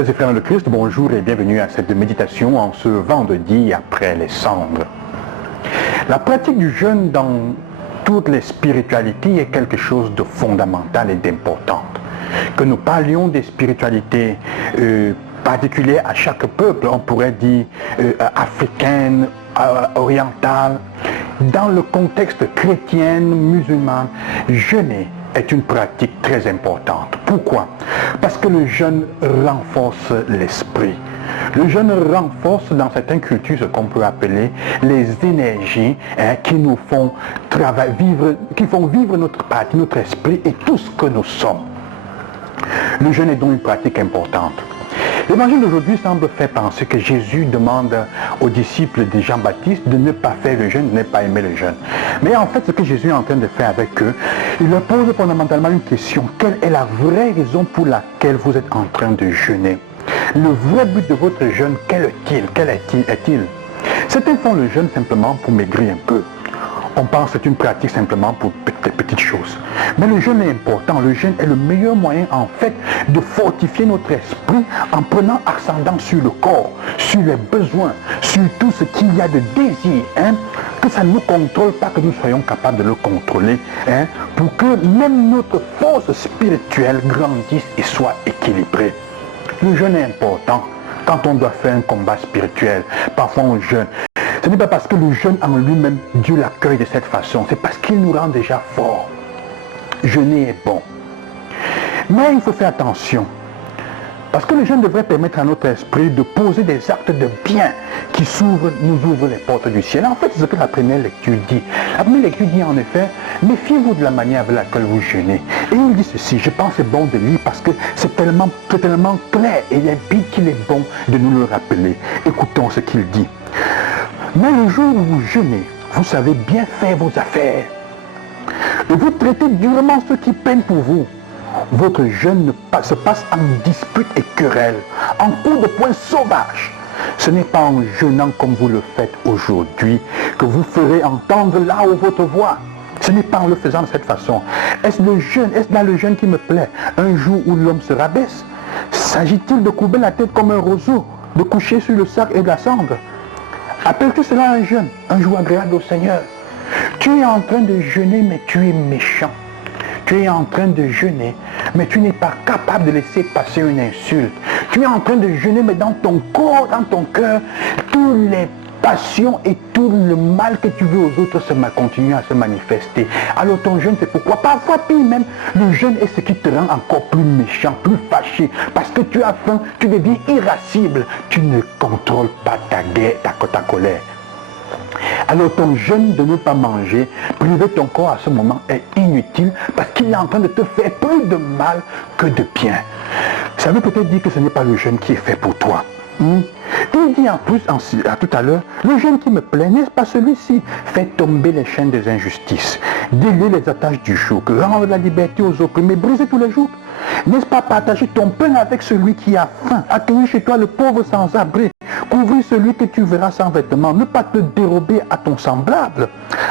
Chers et frères de Christ, bonjour et bienvenue à cette méditation en ce vendredi après les cendres. La pratique du jeûne dans toutes les spiritualités est quelque chose de fondamental et d'important. Que nous parlions des spiritualités particulières à chaque peuple, on pourrait dire africaine, orientale, dans le contexte chrétien, musulman, jeûner est une pratique très importante. Pourquoi? Parce que le jeûne renforce l'esprit. Le jeûne renforce dans certaines cultures ce qu'on peut appeler les énergies qui nous font vivre, qui font vivre notre partie, notre esprit et tout ce que nous sommes. Le jeûne est donc une pratique importante. L'évangile d'aujourd'hui semble faire penser que Jésus demande aux disciples de Jean-Baptiste de ne pas faire le jeûne, de ne pas aimer le jeûne. Mais en fait, ce que Jésus est en train de faire avec eux, il leur pose fondamentalement une question. Quelle est la vraie raison pour laquelle vous êtes en train de jeûner? Le vrai but de votre jeûne, quel est-il? Quel est-il? Certains font le jeûne simplement pour maigrir un peu. On pense que c'est une pratique simplement pour des petites choses. Mais le jeûne est important. Le jeûne est le meilleur moyen en fait de fortifier notre esprit en prenant ascendant sur le corps, sur les besoins, sur tout ce qu'il y a de désir. Que ça ne nous contrôle pas, que nous soyons capables de le contrôler, pour que même notre force spirituelle grandisse et soit équilibrée. Le jeûne est important quand on doit faire un combat spirituel. Parfois on jeûne. Ce n'est pas parce que le jeûne en lui-même, Dieu l'accueille de cette façon. C'est parce qu'il nous rend déjà forts. Jeûner est bon. Mais il faut faire attention. Parce que le jeûne devrait permettre à notre esprit de poser des actes de bien qui nous ouvrent les portes du ciel. En fait, c'est ce que la première lecture dit. La première lecture dit en effet, méfiez-vous de la manière avec laquelle vous jeûnez. Et il dit ceci, je pense que c'est bon de lire parce que c'est tellement clair et limpide qu'il est bon de nous le rappeler. Écoutons ce qu'il dit. Mais le jour où vous jeûnez, vous savez bien faire vos affaires. Et vous traitez durement ceux qui peinent pour vous. Votre jeûne se passe en disputes et querelles, en coups de poing sauvages. Ce n'est pas en jeûnant comme vous le faites aujourd'hui que vous ferez entendre là où votre voix. Ce n'est pas en le faisant de cette façon. Est-ce là le jeûne qui me plaît? Un jour où l'homme se rabaisse? S'agit-il de courber la tête comme un roseau, de coucher sur le sac et de la cendre? Appelles-tu cela un jeûne, un jour agréable au Seigneur? Tu es en train de jeûner, mais tu es méchant. Tu es en train de jeûner, mais tu n'es pas capable de laisser passer une insulte. Tu es en train de jeûner, mais dans ton corps, dans ton cœur, toutes les passions et tout le mal que tu veux aux autres continuent à se manifester. Alors ton jeûne, c'est pourquoi? Parfois, pire même, le jeûne est ce qui te rend encore plus méchant, plus fâché. Parce que tu as faim, tu deviens irascible. Tu ne contrôles pas ta colère. Alors ton jeûne de ne pas manger, priver ton corps à ce moment est inutile parce qu'il est en train de te faire plus de mal que de bien. Ça veut peut-être dire que ce n'est pas le jeûne qui est fait pour toi. Il dit en plus, tout à l'heure, le jeûne qui me plaît, n'est-ce pas celui-ci? Fait tomber les chaînes des injustices, délier les attaches du joug, rendre la liberté aux opprimés, briser tous les jours. N'est-ce pas partager ton pain avec celui qui a faim, accueillir chez toi le pauvre sans abri, couvrir celui que tu verras sans vêtements, ne pas te dérober à ton semblable?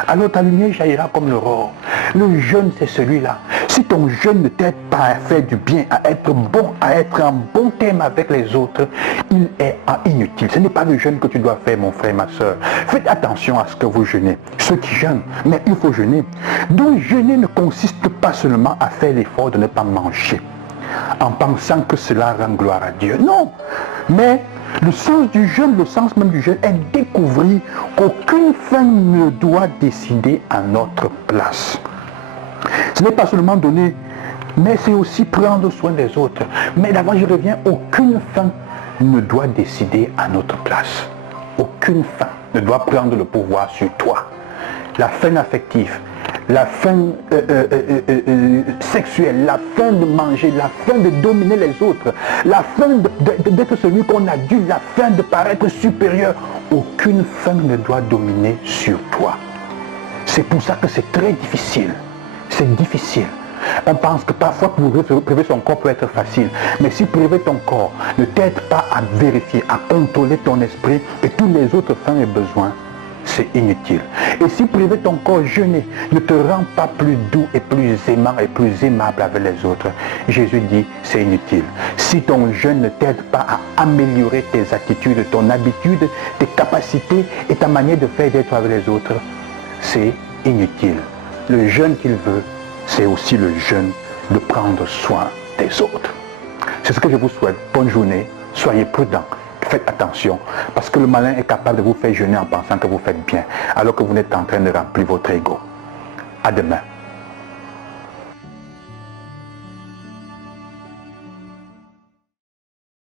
Alors ta lumière jaillira comme l'aurore. Le jeûne, c'est celui-là. Si ton jeûne ne t'aide pas à faire du bien, à être bon, à être en bon terme avec les autres, il est inutile. Ce n'est pas le jeûne que tu dois faire, mon frère, ma soeur. Faites attention à ce que vous jeûnez. Ceux qui jeûnent, mais il faut jeûner. Donc jeûner ne consiste pas seulement à faire l'effort de ne pas manger, en pensant que cela rend gloire à Dieu. Non, mais le sens du jeûne, le sens même du jeûne est découvrir qu'aucune fin ne doit décider à notre place. Ce n'est pas seulement donner, mais c'est aussi prendre soin des autres. Mais d'abord, je reviens, aucune fin ne doit décider à notre place. Aucune fin ne doit prendre le pouvoir sur toi. La fin affective, la fin sexuelle, la fin de manger, la fin de dominer les autres, la fin d'être celui qu'on adule, la fin de paraître supérieur. Aucune fin ne doit dominer sur toi. C'est pour ça que c'est très difficile. C'est difficile. On pense que parfois priver son corps peut être facile. Mais si priver ton corps ne t'aide pas à vérifier, à contrôler ton esprit et tous les autres fins et besoins, c'est inutile. Et si priver ton corps jeûner ne te rend pas plus doux et plus aimant et plus aimable avec les autres, Jésus dit c'est inutile. Si ton jeûne ne t'aide pas à améliorer tes attitudes, ton habitude, tes capacités et ta manière de faire et d'être avec les autres, c'est inutile. Le jeûne qu'il veut, c'est aussi le jeûne de prendre soin des autres. C'est ce que je vous souhaite. Bonne journée. Soyez prudents. Faites attention. Parce que le malin est capable de vous faire jeûner en pensant que vous faites bien, alors que vous êtes en train de remplir votre ego. À demain.